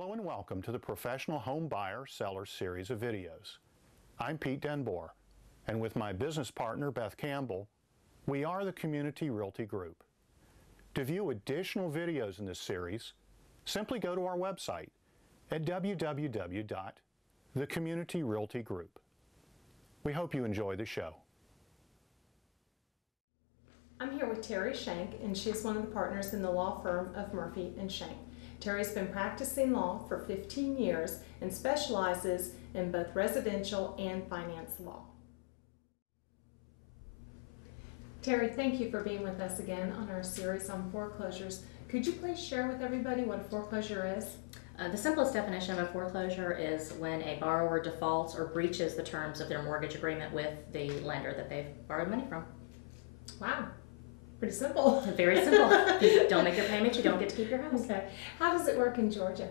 Hello and welcome to the Professional Home Buyer Seller series of videos. I'm Pete Boer, and with my business partner Beth Campbell, we are the Community Realty Group. To view additional videos in this series, simply go to our website at www.thecommunityrealtygroup. We hope you enjoy the show. I'm here with Terrie Shank, and she's one of the partners in the law firm of Murphy & Shank. Terrie's been practicing law for 15 years and specializes in both residential and finance law. Terrie, thank you for being with us again on our series on foreclosures. Could you please share with everybody what a foreclosure is? The simplest definition of a foreclosure is when a borrower defaults or breaches the terms of their mortgage agreement with the lender that they've borrowed money from. Wow. Pretty simple. Very simple. If you don't make your payment, you don't get to keep your house. Okay. How does it work in Georgia?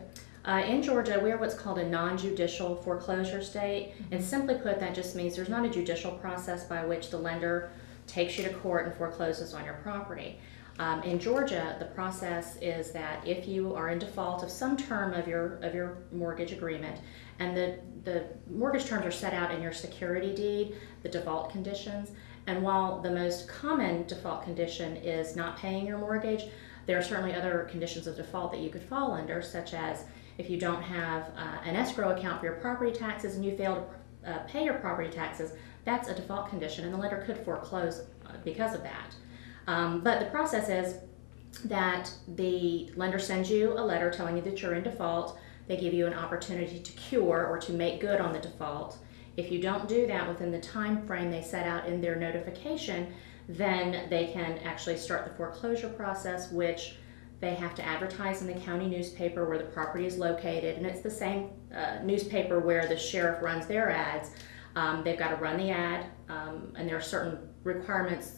In Georgia, we are what's called a non-judicial foreclosure state. And simply put, that just means there's not a judicial process by which the lender takes you to court and forecloses on your property. In Georgia, the process is that if you are in default of some term of your mortgage agreement, and the mortgage terms are set out in your security deed, the default conditions, and while the most common default condition is not paying your mortgage, there are certainly other conditions of default that you could fall under, such as if you don't have an escrow account for your property taxes and you fail to pay your property taxes, that's a default condition, and the lender could foreclose because of that. But the process is that the lender sends you a letter telling you that you're in default. They give you an opportunity to cure or to make good on the default. If you don't do that within the time frame they set out in their notification, then they can actually start the foreclosure process, which they have to advertise in the county newspaper where the property is located, and it's the same newspaper where the sheriff runs their ads. They've got to run the ad, and there are certain requirements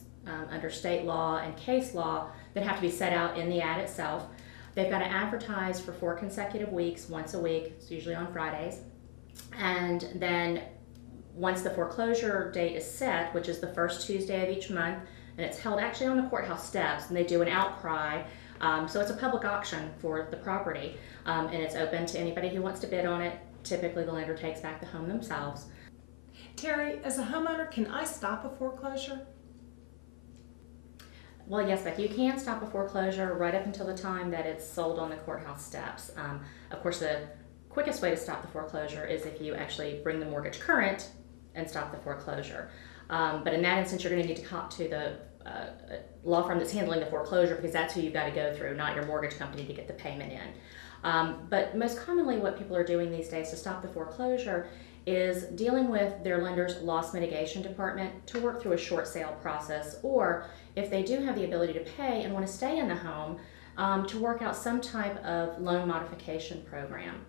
under state law and case law that have to be set out in the ad itself. They've got to advertise for 4 consecutive weeks, once a week, it's usually on Fridays, and then once the foreclosure date is set, which is the first Tuesday of each month, and it's held actually on the courthouse steps, and they do an outcry. So it's a public auction for the property, and it's open to anybody who wants to bid on it. Typically, the lender takes back the home themselves. Terrie, as a homeowner, can I stop a foreclosure? Well, yes, Becky, you can stop a foreclosure right up until the time that it's sold on the courthouse steps. Of course, the quickest way to stop the foreclosure is if you actually bring the mortgage current and stop the foreclosure. But in that instance, you're going to need to talk to the law firm that's handling the foreclosure, because that's who you've got to go through, not your mortgage company, to get the payment in. But most commonly what people are doing these days to stop the foreclosure is dealing with their lender's loss mitigation department to work through a short sale process, or if they do have the ability to pay and want to stay in the home, to work out some type of loan modification program.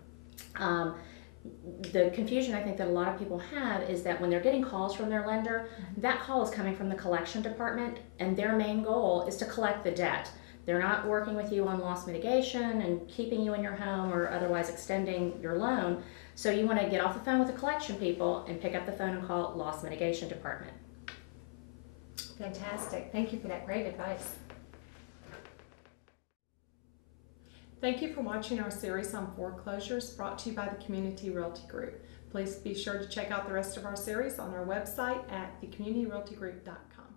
The confusion I think that a lot of people have is that when they're getting calls from their lender, that call is coming from the collection department, and their main goal is to collect the debt. They're not working with you on loss mitigation and keeping you in your home or otherwise extending your loan. So you want to get off the phone with the collection people and pick up the phone and call loss mitigation department. Fantastic. Thank you for that great advice. Thank you for watching our series on foreclosures brought to you by the Community Realty Group. Please be sure to check out the rest of our series on our website at thecommunityrealtygroup.com.